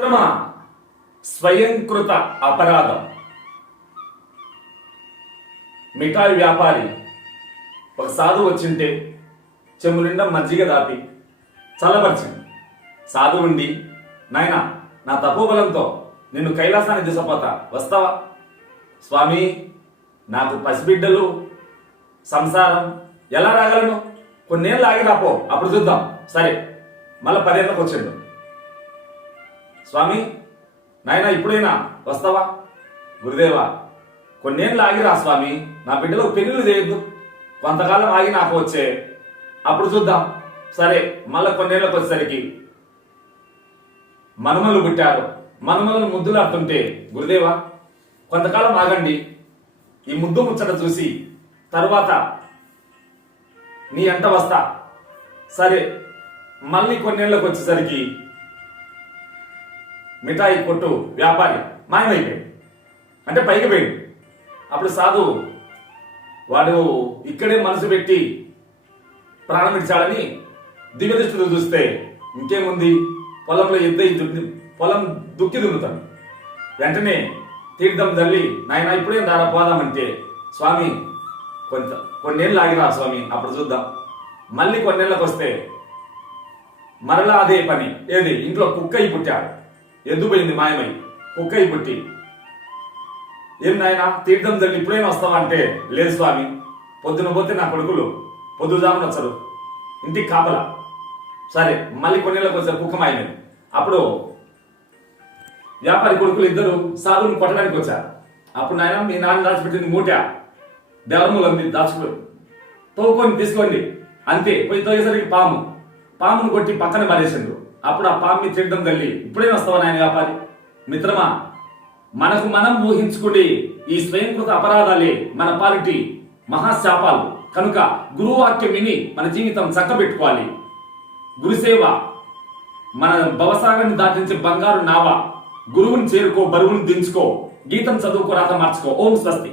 మిత్రమా, స్వయంకృత అపరాధం. మిఠాయి వ్యాపారి ఒక సాధువు వచ్చింటే చెంబు నిండా మజ్జిగ దాపి చల్లబరిచింది. సాధువు ఉండి, నాయనా, నా తపోబలంతో నిన్ను కైలాసానికి తీసుకుపోతా, వస్తావా? స్వామి, నాకు పసిబిడ్డలు, సంసారం, ఎలా రాగలను? కొన్నేళ్ళు ఆగి రాపో, అప్పుడు చూద్దాం. సరే, మళ్ళీ 10 ఏళ్ళకి వచ్చిండు. స్వామి, నాయనా, ఇప్పుడైనా వస్తావా? గురుదేవా, కొన్నేళ్ళు ఆగిరా స్వామి, నా బిడ్డలకు పెళ్లిళ్ళు చేయొద్దు, కొంతకాలం ఆగి నాకు వచ్చే, అప్పుడు చూద్దాం. సరే, మళ్ళీ కొన్నేళ్ళకి వచ్చేసరికి మనుమలు పుట్టారు. మనుమలను ముద్దులాడుతుంటే, గురుదేవా, కొంతకాలం ఆగండి, ఈ ముద్దు ముచ్చట చూసి తరువాత నీ అంట వస్తా. సరే, మళ్ళీ కొన్నేళ్ళకి వచ్చేసరికి మిఠాయి కొట్టు వ్యాపారి మాయమైపోయాడు, అంటే పైకి పోయాడు. అప్పుడు సాధు వాడు ఇక్కడే మనసు పెట్టి ప్రాణం విడిచాడని దివ్య దృష్టిలో చూస్తే ఇంకేముంది, పొలంలో పొలం దుక్కి దున్నుతాడు. వెంటనే తీర్థం తల్లి, నాయన ఇప్పుడేం దారా పోదామంటే, స్వామి, కొన్నేళ్ళు ఆగిరా స్వామి, అప్పుడు చూద్దాం. మళ్ళీ కొన్నేళ్ళకి వస్తే మరలా అదే పని. ఏది, ఇంట్లో కుక్కయి పుట్టాడు. ఎద్దుపోయింది మాయమై, కుక్కయి పుట్టి, ఏం నాయన తీర్థం తల్లి ఇప్పుడైనా వస్తావా అంటే, లేదు స్వామి, పొద్దున పోతే నా కొడుకులు పొద్దుజామున వచ్చరు, ఇంటికి కాపలా. సరే, మళ్ళీ కొన్నేళ్ళకి వచ్చారు, కుక్క మాయమై. అప్పుడు వ్యాపారి కొడుకులు ఇద్దరు సాధువుని కొట్టడానికి వచ్చారు. అప్పుడు నాయన, మీ నాన్న దాచిపెట్టింది మూట దేవరములు ఉంది, దాచుకో, తోకొని తీసుకోండి. అంతే, పోయి తోగేసరికి పామును కొట్టి పక్కన పారేసిండు. అప్పుడు ఆ పాము మీద తీర్థం తల్లి, ఇప్పుడేం వస్తావా నాయన వ్యాపారి? మిత్రమా, మనకు మనం ఊహించుకుని ఈ స్వయంకృత అపరాధాలే మన పాలిటి మహాశాపాలు. కనుక గురువాక్యం విని మన జీవితం చక్కబెట్టుకోవాలి. గురుసేవ మన భవసాగాన్ని దాటించే బంగారు నావ. గురువుని చేరుకో, బరువుని దించుకో, గీతం చదువుకో, రాత మార్చుకో. ఓం స్వస్తి.